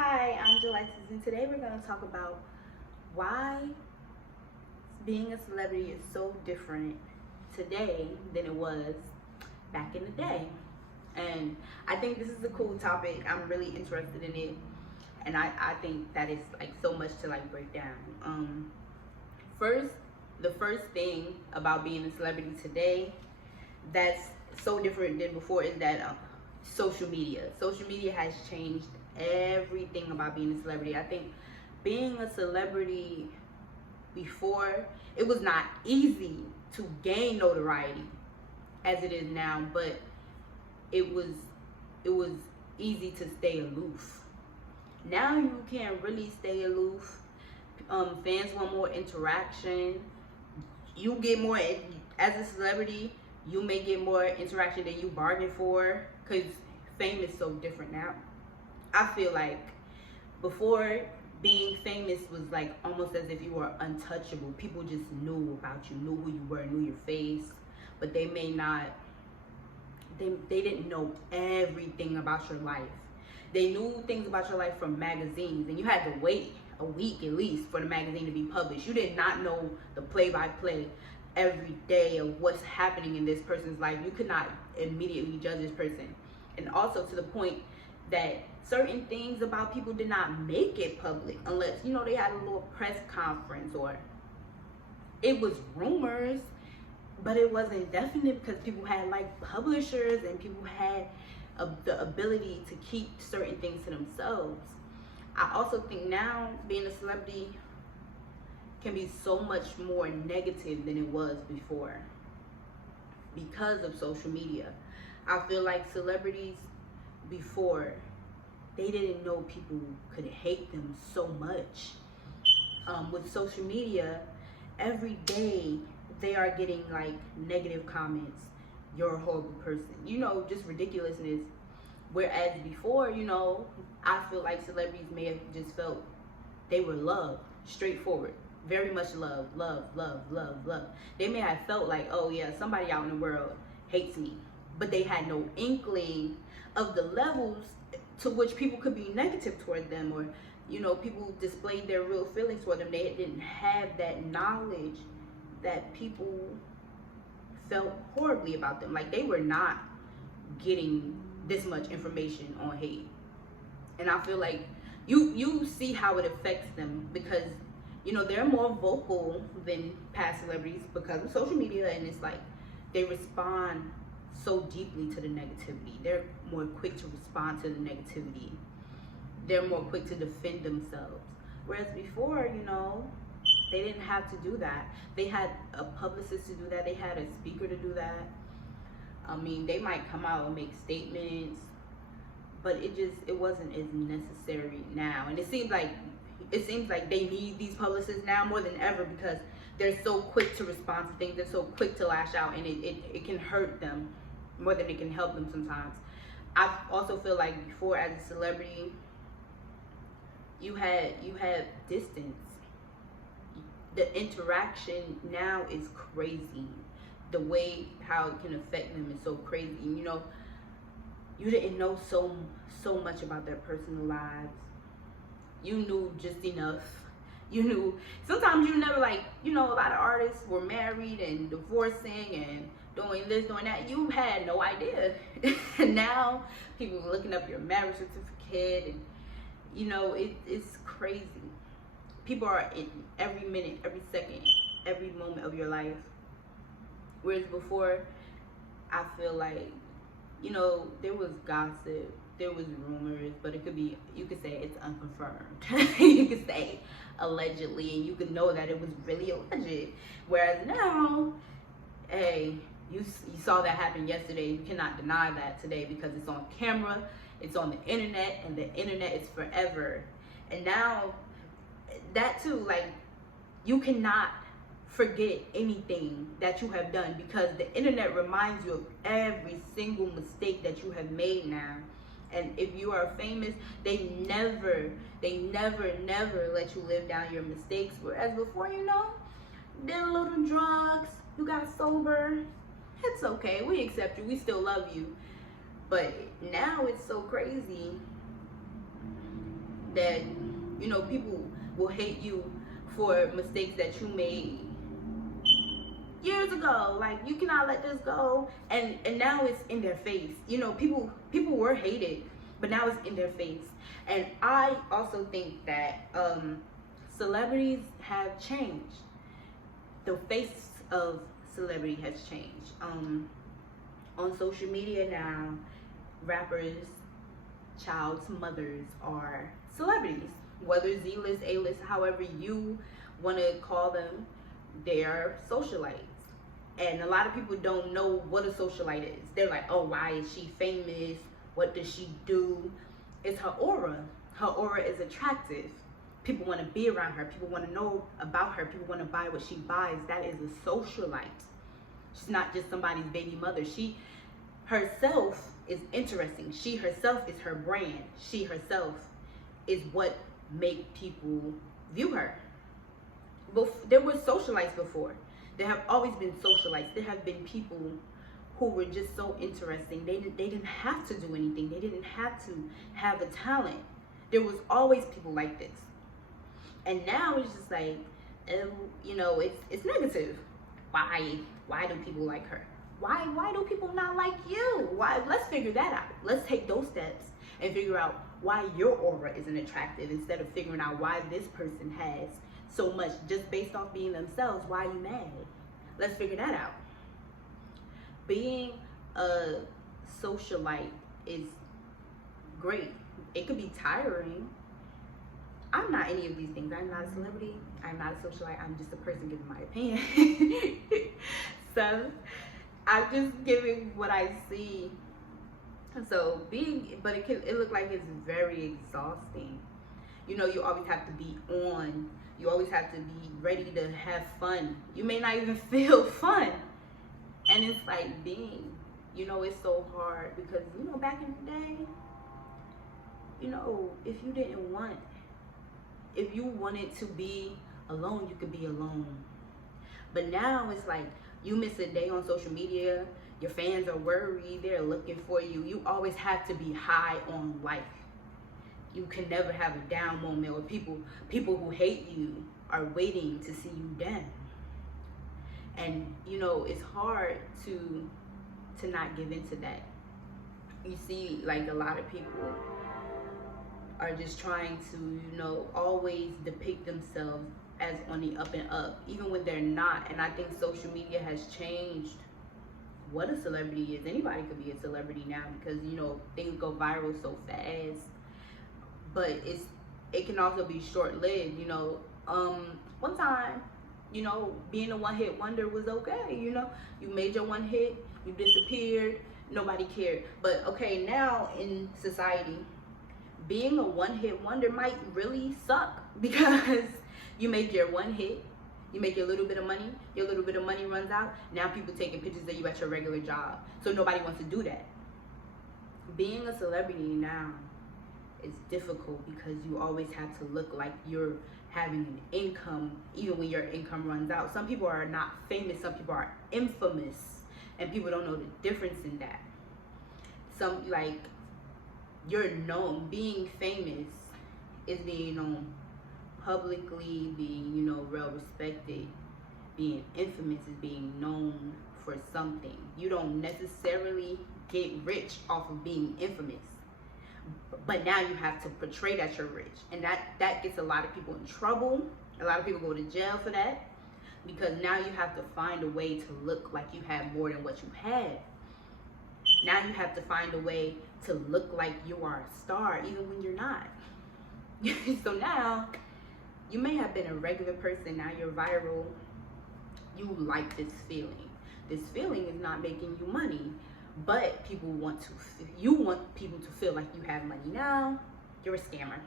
Hi, I'm Jelexis, and today we're going to talk about why being a celebrity is so different today than it was back in the day. And I think this is a cool topic. I'm really interested in it, and I think that it's like so much to like break down. First, the first thing about being a celebrity today that's so different than before is that social media. Social media has changed everything about being a celebrity. I think being a celebrity before, it was not easy to gain notoriety as it is now, but it was it was easy to stay aloof. Now you can't really stay aloof. Fans want more interaction. You get more as a celebrity. You may get more interaction than you bargained for because fame is so different now. I feel like before, being famous was like almost as if you were untouchable. People just knew about you, knew who you were, knew your face, but they may not. They didn't know everything about your life. They knew things about your life from magazines, and you had to wait a week at least for the magazine to be published. You did not know the play-by-play every day of what's happening in this person's life. You could not immediately judge this person. And also to the point that certain things about people did not make it public unless, they had a little press conference or it was rumors, but it wasn't definite because people had like publishers and people had the ability to keep certain things to themselves. I also think now being a celebrity can be so much more negative than it was before because of social media. I feel like celebrities before, they didn't know people could hate them so much. With social media, every day they are getting like negative comments. You're a horrible person. Just ridiculousness. Whereas before, I feel like celebrities may have just felt they were loved, straightforward, very much love, love, love, love, love. They may have felt like, oh yeah, somebody out in the world hates me, but they had no inkling of the levels to which people could be negative toward them, or people displayed their real feelings toward them. They didn't have that knowledge that people felt horribly about them. Like they were not getting this much information on hate. And I feel like you see how it affects them because they're more vocal than past celebrities because of social media, and it's like they respond so deeply to the negativity. They're more quick to respond to the negativity. They're more quick to defend themselves. Whereas before, they didn't have to do that. They had a publicist to do that. They had a speaker to do that. I mean, they might come out and make statements, but it wasn't as necessary now. And it seems like they need these publicists now more than ever because they're so quick to respond to things. They're so quick to lash out, and it can hurt them more than it can help them sometimes. I also feel like before, as a celebrity, you had distance. The interaction now is crazy. The way how it can affect them is so crazy. You didn't know so much about their personal lives. You knew just enough. You knew sometimes you never, like, a lot of artists were married and divorcing and doing this, doing that. You had no idea. And now people are looking up your marriage certificate, and it's crazy. People are in every minute, every second, every moment of your life. Whereas before, I feel like, there was gossip, there was rumors, but you could say it's unconfirmed. You could say allegedly, and you could know that it was really alleged. Whereas now, hey, you saw that happen yesterday. You cannot deny that today because it's on camera, it's on the internet, and the internet is forever. And now, that too, like, you cannot forget anything that you have done because the internet reminds you of every single mistake that you have made now. And if you are famous, they never let you live down your mistakes. Whereas before, did a little drugs, you got sober, it's okay, we accept you, we still love you. But now it's so crazy that, you know, people will hate you for mistakes that you made years ago. Like, you cannot let this go. And now it's in their face. You know, people were hated, but now it's in their face. And I also think that celebrities have changed. The face of celebrity has changed. On social media now, rappers, child's mothers are celebrities. Whether Z-list, A-list, however you want to call them, they are socialites. And a lot of people don't know what a socialite is. They're like, oh, why is she famous? What does she do? It's her aura. Her aura is attractive. People want to be around her. People want to know about her. People want to buy what she buys. That is a socialite. She's not just somebody's baby mother. She herself is interesting. She herself is her brand. She herself is what make people view her. There were socialites before. There have always been socialites. There have been people who were just so interesting. They didn't have to do anything. They didn't have to have a talent. There was always people like this. And now it's just like, you know, it's negative. Why do people like her? Why do people not like you? Why? Let's figure that out. Let's take those steps and figure out why your aura isn't attractive, instead of figuring out why this person has so much just based off being themselves. Why are you mad? Let's figure that out. Being a socialite is great. It could be tiring. I'm not any of these things. I'm not a celebrity. I'm not a socialite. I'm just a person giving my opinion. So I'm just giving what I see. So but it look like it's very exhausting. You know, you always have to be on. You always have to be ready to have fun. You may not even feel fun. And it's like you know, it's so hard because, you know, back in the day, you know, if you wanted to be alone, you could be alone. But now it's like, you miss a day on social media, your fans are worried, they're looking for you. You always have to be high on life. You can never have a down moment, or people who hate you are waiting to see you down. And, you know, it's hard to not give into that. You see, like, a lot of people are just trying to, you know, always depict themselves as on the up and up, even when they're not. And I think social media has changed what a celebrity is. Anybody could be a celebrity now because, you know, things go viral so fast. But it can also be short-lived. You know, one time, you know, being a one-hit wonder was okay. You know, you made your one hit, you disappeared, nobody cared. But okay, now in society, being a one-hit wonder might really suck because you make your one hit, you make your little bit of money, your little bit of money runs out. Now people taking pictures of you at your regular job. So nobody wants to do that. Being a celebrity now is difficult because you always have to look like you're having an income, even when your income runs out. Some people are not famous, some people are infamous, and people don't know the difference in that. Some, like, you're known. Being famous is being known publicly, being, you know, well respected. Being infamous is being known for something. You don't necessarily get rich off of being infamous, but now you have to portray that you're rich, and that gets a lot of people in trouble. A lot of people go to jail for that because now you have to find a way to look like you have more than what you have. Now you have to find a way to look like you are a star even when you're not. So now you may have been a regular person, now you're viral. You like this feeling. This feeling is not making you money, but you want people to feel like you have money. Now you're a scammer.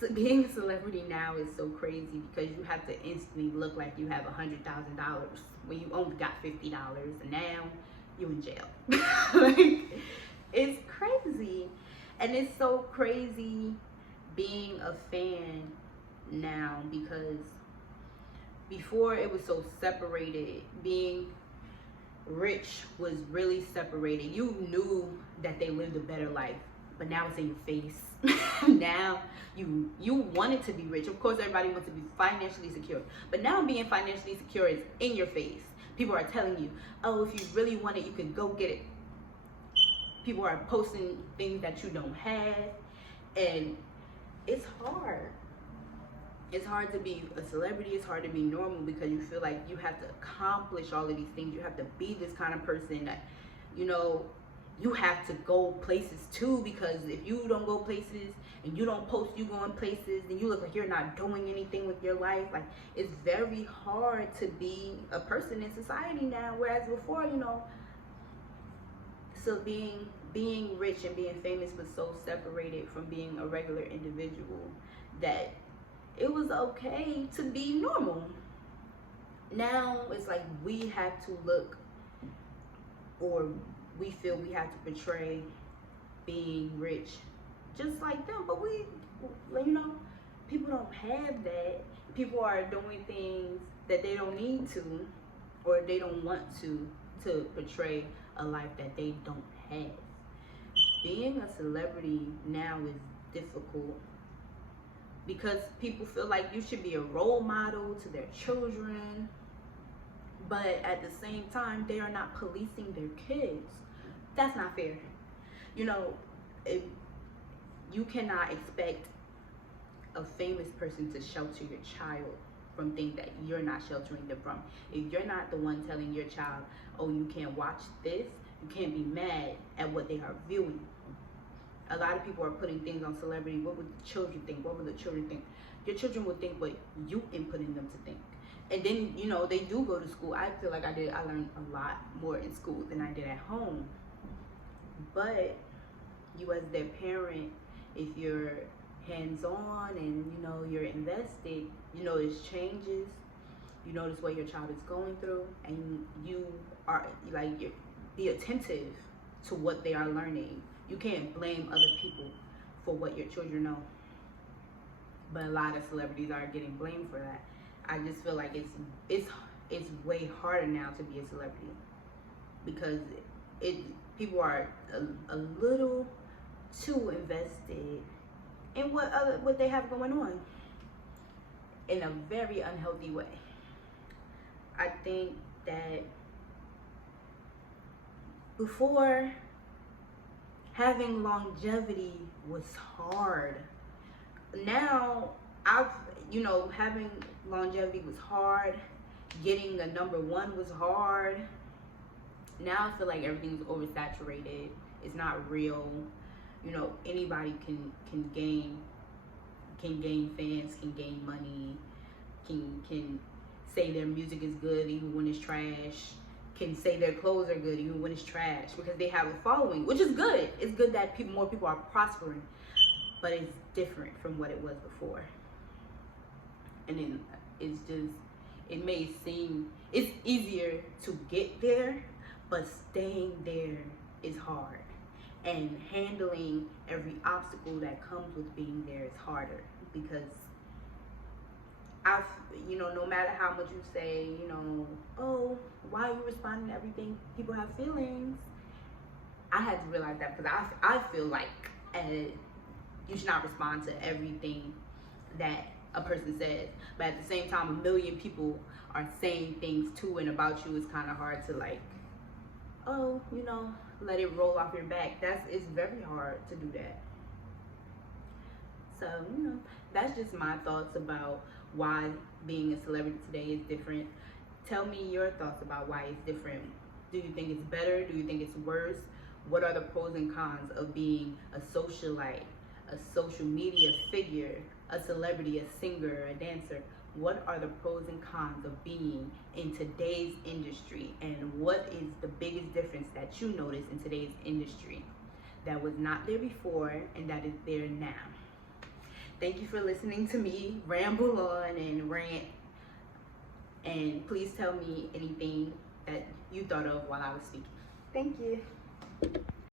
So being a celebrity now is so crazy because you have to instantly look like you have $100,000 when you only got $50, and now you're in jail. Like, it's crazy. And it's so crazy being a fan now because before it was so separated. Being rich was really separated. You knew that they lived a better life. but now it's in your face. Now you wanted to be rich. Of course, everybody wants to be financially secure, but now being financially secure is in your face. People are telling you, oh, if you really want it, you can go get it. People are posting things that you don't have, and it's hard. It's hard to be a celebrity. It's hard to be normal because you feel like you have to accomplish all of these things. You have to be this kind of person that, you know, you have to go places too, because if you don't go places and you don't post you going places, then you look like you're not doing anything with your life. Like, it's very hard to be a person in society now, whereas before, you know, so being rich and being famous was so separated from being a regular individual that it was okay to be normal. Now it's like we have to look, or we feel we have to portray being rich just like them, but we, you know, people don't have that. People are doing things that they don't need to, or they don't want to portray a life that they don't have. Being a celebrity now is difficult because people feel like you should be a role model to their children, but at the same time, they are not policing their kids. That's not fair. You know, you cannot expect a famous person to shelter your child from things that you're not sheltering them from. If you're not the one telling your child, oh, you can't watch this, you can't be mad at what they are viewing. A lot of people are putting things on celebrity. What would the children think? What would the children think? Your children would think what you inputting them to think. And then, you know, they do go to school. I feel like I learned a lot more in school than I did at home. But you as their parent, if you're hands-on and, you know, you're invested, you notice changes, you notice what your child is going through, and you are like, be attentive to what they are learning. You can't blame other people for what your children know. But a lot of celebrities are getting blamed for that. I just feel like it's way harder now to be a celebrity because people are a little too invested in what they have going on in a very unhealthy way. I think that before, having longevity was hard. Now, having longevity was hard. Getting a #1 was hard. Now I feel like everything's oversaturated. It's not real. You know, anybody can gain fans, can gain money, can say their music is good even when it's trash, can say their clothes are good even when it's trash, because they have a following, which is good. It's good that more people are prospering, but it's different from what it was before. And then it may seem it's easier to get there, but staying there is hard. And handling every obstacle that comes with being there is harder, because no matter how much you say, oh, why are you responding to everything? People have feelings. I had to realize that, because I feel like you should not respond to everything that a person says. But at the same time, a million people are saying things to and about you. It's kind of hard to let it roll off your back. It's very hard to do that. So, that's just my thoughts about why being a celebrity today is different. Tell me your thoughts about why it's different. Do you think it's better? Do you think it's worse? What are the pros and cons of being a socialite, a social media figure, a celebrity, a singer, a dancer? What are the pros and cons of being in today's industry? And what is the biggest difference that you notice in today's industry that was not there before and that is there now? Thank you for listening to me ramble on and rant. And please tell me anything that you thought of while I was speaking. Thank you.